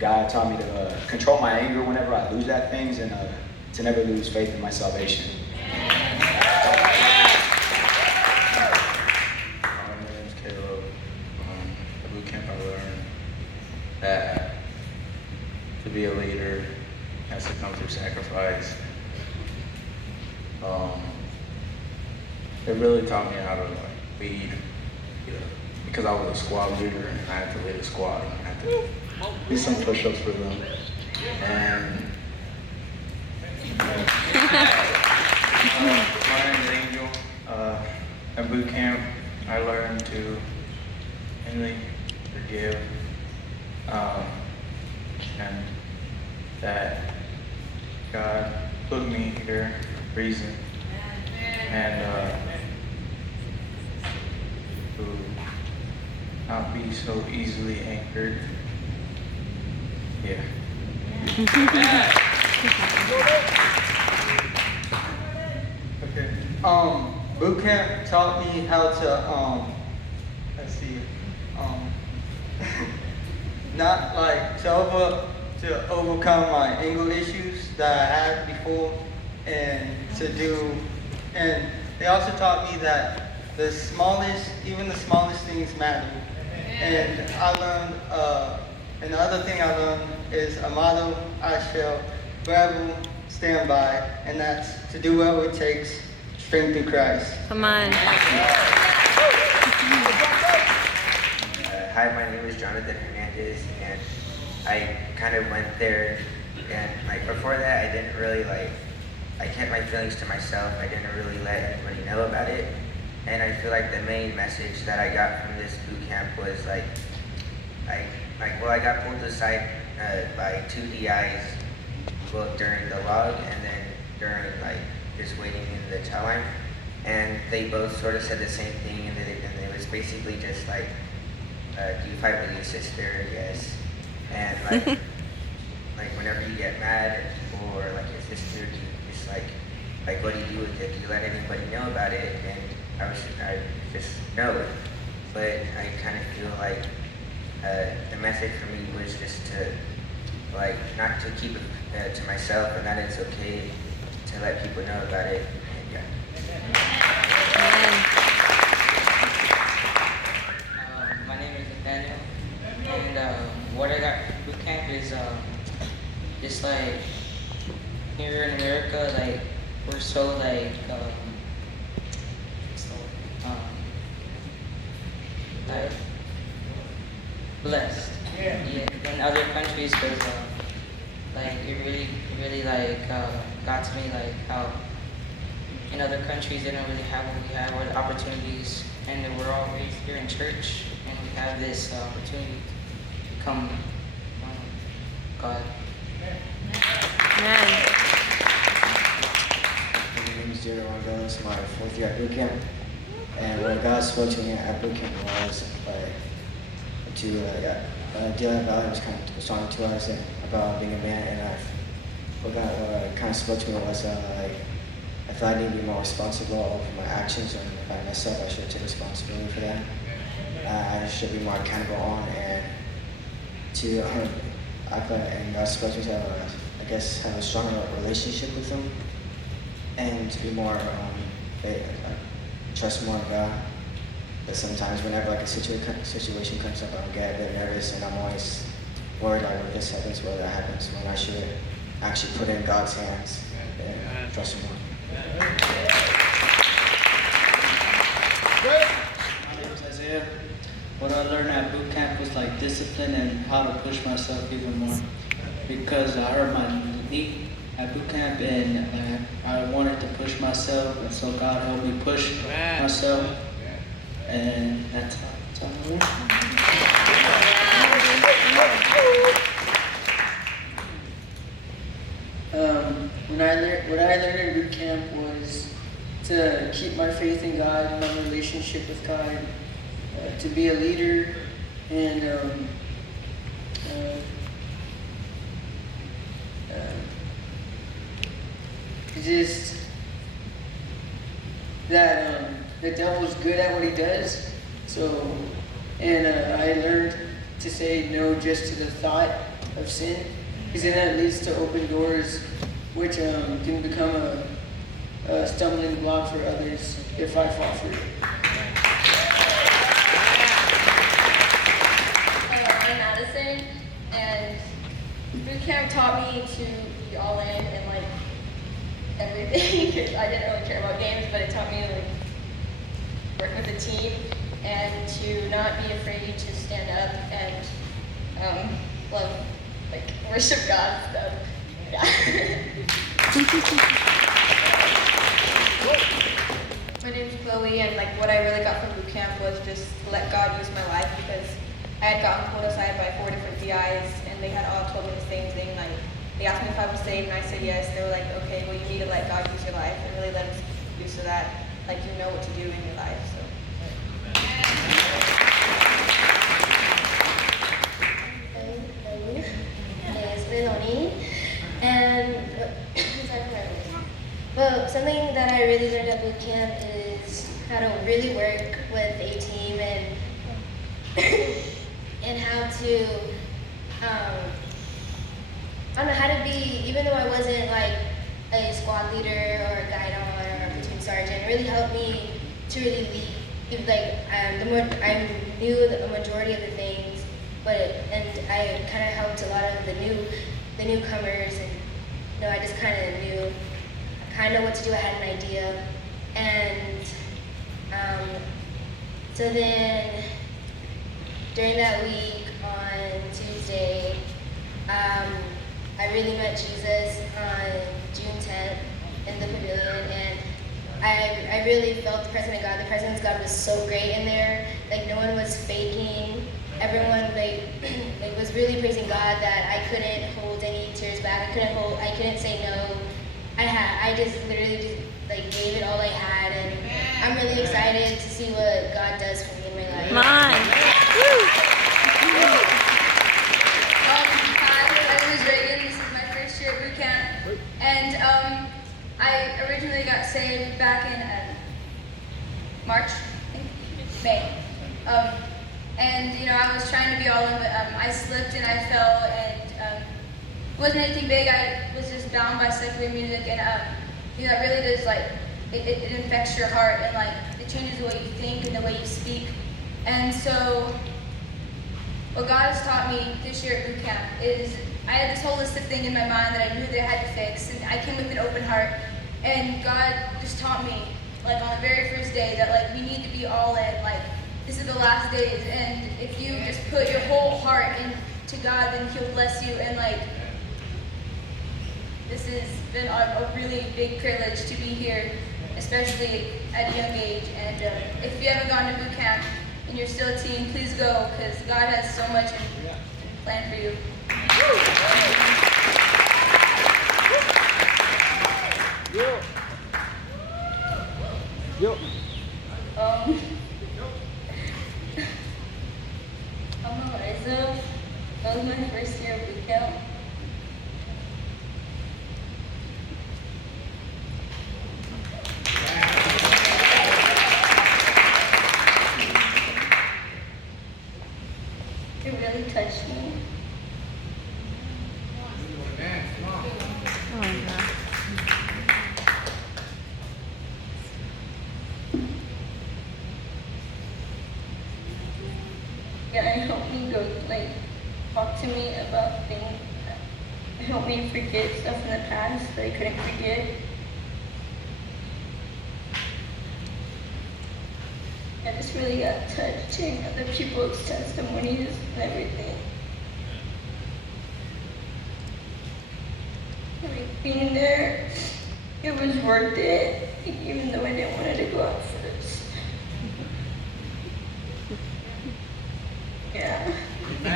God taught me to control my anger whenever I lose at things, and to never lose faith in my salvation. My name is Caleb. At Bootcamp I learned that to be a leader has to come through sacrifice. It really taught me how to lead, because I was a squad leader and I had to lead a squad. I had to do some push-ups for them. And my name is Angel. At Bootcamp, I learned to mainly forgive, and that God put me here for a reason, and to not be so easily anchored. Yeah. Okay. Bootcamp taught me how to not like to overcome my anger issues that I had before, and they also taught me that even the smallest things matter. And I learned, and the other thing I learned is a motto I shall forever stand by, and that's to do whatever it takes, strength through Christ. Come on. Hi, my name is Jonathan Hernandez, and I kind of went there, and before that, I didn't really I kept my feelings to myself. I didn't really let anybody know about it, and I feel like the main message that I got from this boot camp was I got pulled aside by 2 DIs, both during the log and then during just waiting in the chow line, and they both sort of said the same thing, and it was basically just do you fight with your sister? Yes. And whenever you get mad at people or your sister, do you just what do you do with it? Do you let anybody know about it? And I just no. But I kind of feel the message for me was just to not to keep it to myself, and that it's okay to let people know about it. And Amen. My name is Nathaniel, and what I got from boot camp is just here in America, we're so blessed. Yeah. In other countries, because it really got to me how in other countries they don't really have what we have, or the opportunities, and we're all raised here in church, and we have this opportunity to come God. Amen. My name is Jerry Gonzalez, my 4th year at Bootcamp, and what God spoke to me at Bootcamp was Dylan Valley was kind of talking to us about being a man, and what kind of spoke to me was I thought I need to be more responsible for my actions, and if I mess up, I should take responsibility for that. I should be more accountable on, and and God spoke to me to have a stronger relationship with Him, and to be more trust more in God. But sometimes whenever a situation comes up, I get a bit nervous, and I'm always worried when this happens, whether that happens, when I should actually put it in God's hands and trust Him more. My name is Isaiah. What I learned at boot camp was discipline and how to push myself even more, because I hurt my knee at boot camp, and I wanted to push myself, and so God helped me push myself, and that's how I learned. What I learned in boot camp was to keep my faith in God and my relationship with God, to be a leader, and just that the devil's good at what he does. So, and I learned to say no just to the thought of sin, because then that leads to open doors, which can become a stumbling block for others if I fall for it. I'm Madison, and Bootcamp taught me to be all in and like everything, because I didn't really care about games, but it taught me to like work with a team and to not be afraid to stand up and love, like worship God and stuff. Yeah. My name's Chloe, and like what I really got from boot camp was just to let God use my life, because I had gotten pulled aside by 4 different DIs, and they had all told me the same thing. Like they asked me if I was saved, and I said yes. They were like, okay, well you need to let God use your life and really let Him use so that like you know what to do in your life. So. And well, something that I really learned at boot camp is how to really work with a team and and how to I don't know, how to be, even though I wasn't like a squad leader or a guide on or a platoon sergeant, it really helped me to really lead. The more I knew a majority of the things, and I kind of helped a lot of the newcomers, and I just kind of knew what to do. I had an idea, and so then during that week on Tuesday, I really met Jesus on June 10th in the pavilion, and I really felt the presence of God. The presence of God was so great in there. Like no one was faking. Everyone like was really praising God that I couldn't hold any tears back. I couldn't say no. I just literally like gave it all I had, and I'm really excited to see what God does for me in my life. Come on. Hi, my name is Reagan. This is my first year at boot camp, and I originally got saved back in March, I think, May. And I was trying to be all in, but I slipped and I fell, and it wasn't anything big. I was just bound by secular music, and that really does it infects your heart, and it changes the way you think and the way you speak. And so, what God has taught me this year at boot camp is I had this whole list of things in my mind that I knew that I had to fix, and I came with an open heart, and God just taught me on the very first day that we need to be all in. This is the last days, and if you just put your whole heart into God, then He'll bless you. And this has been a really big privilege to be here, especially at a young age. And if you haven't gone to boot camp and you're still a teen, please go, because God has so much planned for you. I'm Eliza. That was my first year of boot camp. It really touched me. Yeah, it helped me talk to me about things. It helped me forget stuff in the past that I couldn't forget. I just really got touched hearing other people's testimonies and everything. Being there, it was worth it, even though I didn't want it to go out first. Yeah. My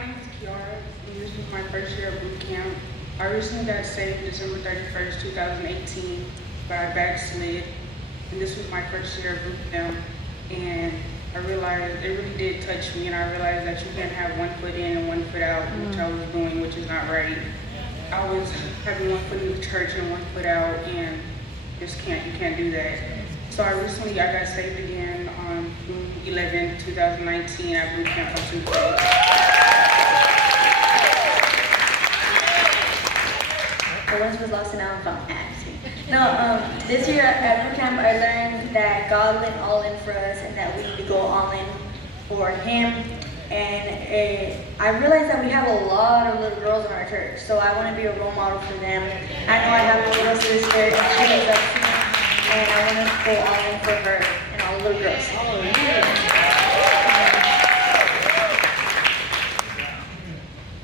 name is Kiara, and this was my first year of boot camp. I recently got saved December 31st, 2018, but I backslid, and this was my first year of boot camp, and I realized it really did touch me, and I realized that you can't have one foot in and one foot out, which I was doing, which is not right. I was having one foot in the church and one foot out, and you can't do that. So I recently got saved again on June 11, 2019 at Bootcamp on Tuesday. I once was lost and now I'm found. No, this year at Bootcamp I learned that God went all in for us and that we need to go all in for Him. And I realized that we have a lot of little girls in our church, so I want to be a role model for them. I know I have a little sister and she looks up to me, and I want to go all in for her and all the little girls.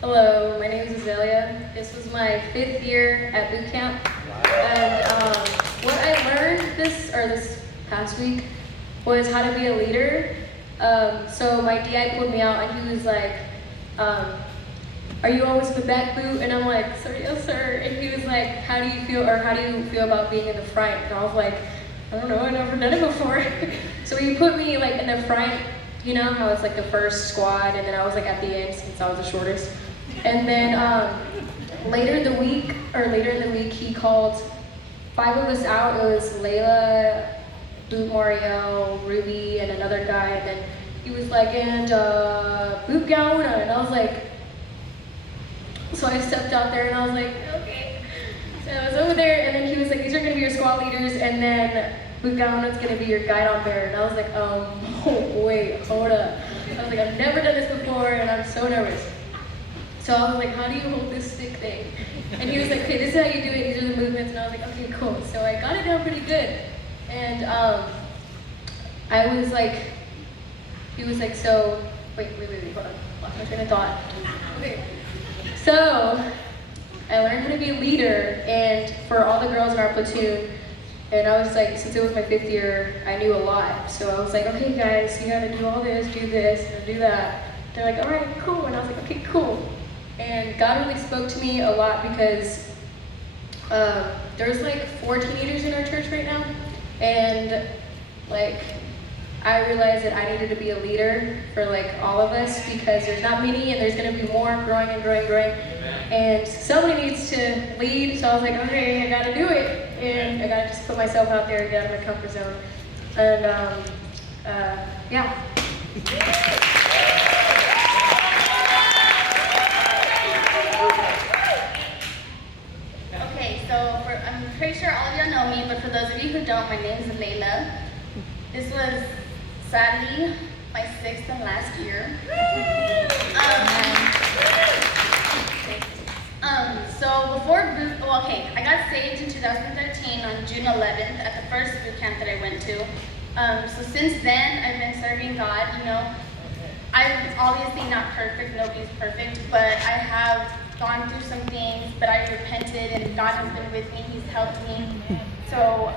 Hello, my name is Azalea. This was my 5th year at Bootcamp, and what I learned this past week was how to be a leader. So my DI pulled me out and he was like, are you always in the back boot? And I'm like, sir, yes sir. And he was like, how do you feel about being in the front? And I was like, I don't know, I've never done it before. So he put me like in the front, you know how it's like the first squad, and then I was like at the end since I was the shortest. And then later in the week he called 5 of us out. It was Layla, Boot Mario, Ruby, and another guy, and then he was like, and Boot Gauna, and I was like, so I stepped out there and I was like, okay. So I was over there, and then he was like, these are gonna be your squad leaders, and then Boot Gauna's gonna be your guide on bear. And I was like, oh, wait, hold up. I was like, I've never done this before, and I'm so nervous. So I was like, how do you hold this stick thing? And he was like, okay, this is how you do it, these are the movements, and I was like, okay, cool. So I got it down pretty good. And I was like, he was like, so, wait, hold on, lost my train of thought. Okay, so I learned how to be a leader, and for all the girls in our platoon, and I was like, since it was my 5th year, I knew a lot. So I was like, okay guys, you gotta do all this, and do that. They're like, all right, cool, and I was like, okay, cool. And God really spoke to me a lot because there's like 4 teenagers in our church right now, and like I realized that I needed to be a leader for like all of us because there's not many and there's going to be more growing, and somebody needs to lead. So I was like, okay, I got to do it, and I got to just put myself out there and get out of my comfort zone. And yeah. Okay, so I'm pretty sure all of y'all know me, but for those of you who don't, my name is Layla. This was sadly my 6th and last year. So before I got saved in 2013 on June 11th at the first boot camp that I went to. So since then, I've been serving God, you know. I'm obviously not perfect, nobody's perfect, but I have gone through some things, but I repented and God has been with me, He's helped me. So,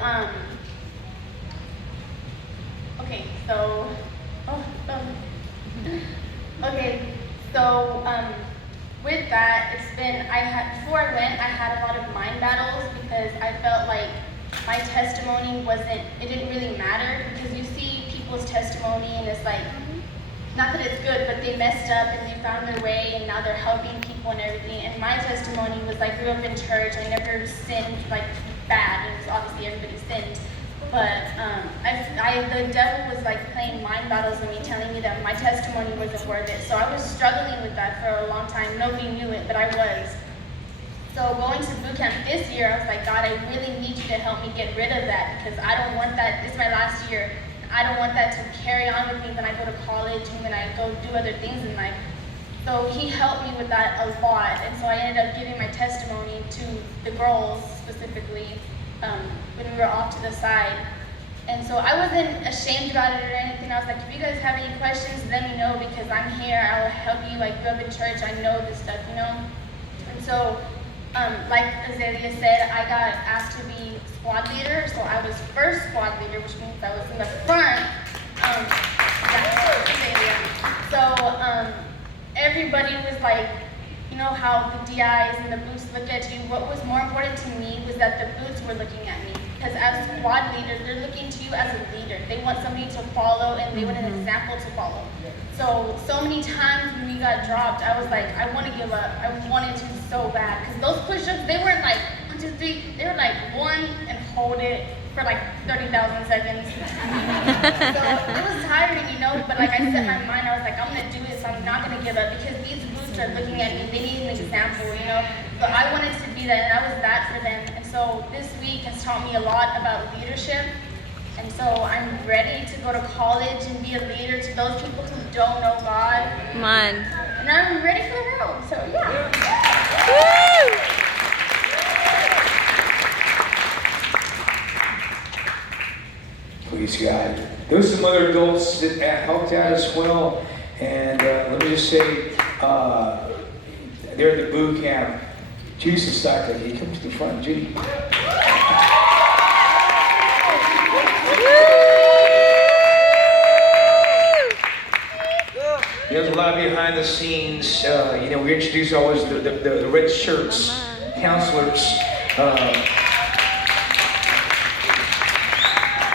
with that, before I went, I had a lot of mind battles because I felt like my testimony it didn't really matter, because you see people's testimony and it's like, not that it's good, but they messed up and they found their way and now they're helping people and everything. And my testimony was like, grew up in church, I never sinned like bad, and obviously everybody sinned. But the devil was like playing mind battles with me, telling me that my testimony wasn't worth it. So I was struggling with that for a long time. Nobody knew it, but I was. So going to boot camp this year, I was like, God, I really need you to help me get rid of that, because I don't want that. This is my last year. I don't want that to carry on with me when I go to college and when I go do other things in life. So he helped me with that a lot. And so I ended up giving my testimony to the girls specifically when we were off to the side. And so I wasn't ashamed about it or anything. I was like, if you guys have any questions, let me know, because I'm here. I will help you. I grew up in church. I know this stuff, you know? And so, like Azalea said, I got asked to be squad leader. So I was first squad leader, which means I was in the front. So everybody was like, you know how the DIs and the boots look at you. What was more important to me was that the boots were looking at me. Because as squad leaders, they're looking to you as a leader. They want somebody to follow, and they want an example to follow. So many times when we got dropped, I was like, I want to give up. I wanted to so bad. Because those push-ups, they weren't like 1, 2, 3. They were like 1 and hold it, for like 30,000 seconds. So it was tiring, you know, but like I set my mind, I was like, I'm gonna do it, so I'm not gonna give up because these boots are looking at me, they need an example, you know. So I wanted to be that, and I was that for them. And so this week has taught me a lot about leadership. And so I'm ready to go to college and be a leader to those people who don't know God. Come on. And I'm ready for the world, so yeah. Praise God. There's some other adults that helped out as well. And let me just say, they're at the boot camp. Judy Sasaka, can you come to the front, Judy? There's a lot behind the scenes. You know, we introduce always the red shirts, counselors.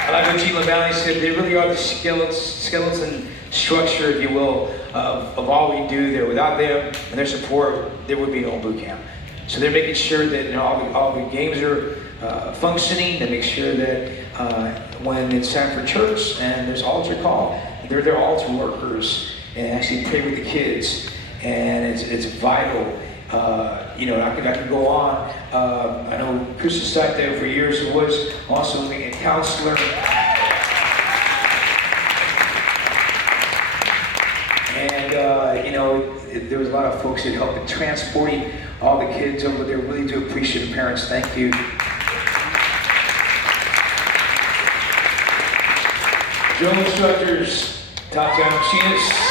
I like what Gene LaValle said, they really are the skeleton structure, if you will, of all we do there. Without them and their support, there would be no boot camp. So they're making sure that, you know, all the games are functioning. They make sure that when it's time for church and there's altar call, they're their altar workers and actually pray with the kids. And it's vital. You know, I could go on. I know Chris sat there for years and was also a counselor. And, you know, there was a lot of folks that helped in transporting all the kids over there. Really do appreciate the parents. Thank you. Drill instructors, top-down machinists.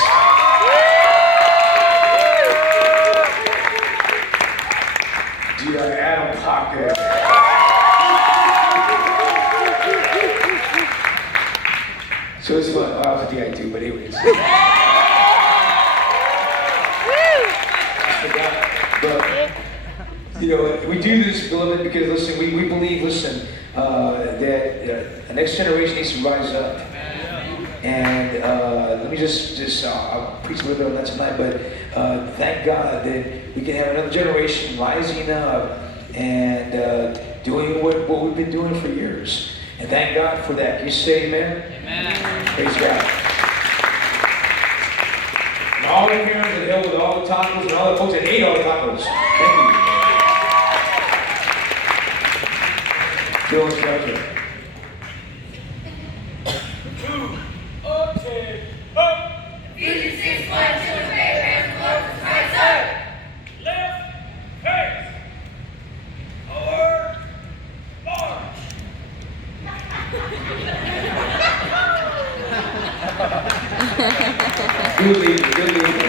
Adam Parker. So it's fun. I was a DI too, but anyways. But, you know, we do this, beloved, because listen, we believe, listen, that the next generation needs to rise up. And let me just I'll preach a little bit on that tonight, but thank God that we can have another generation rising up and doing what we've been doing for years. And thank God for that. Can you say amen? Amen. Praise God. And all the parents that helped with all the tacos and all the folks that ate all the tacos. Thank you. Bill instructor. Good leader, good leader.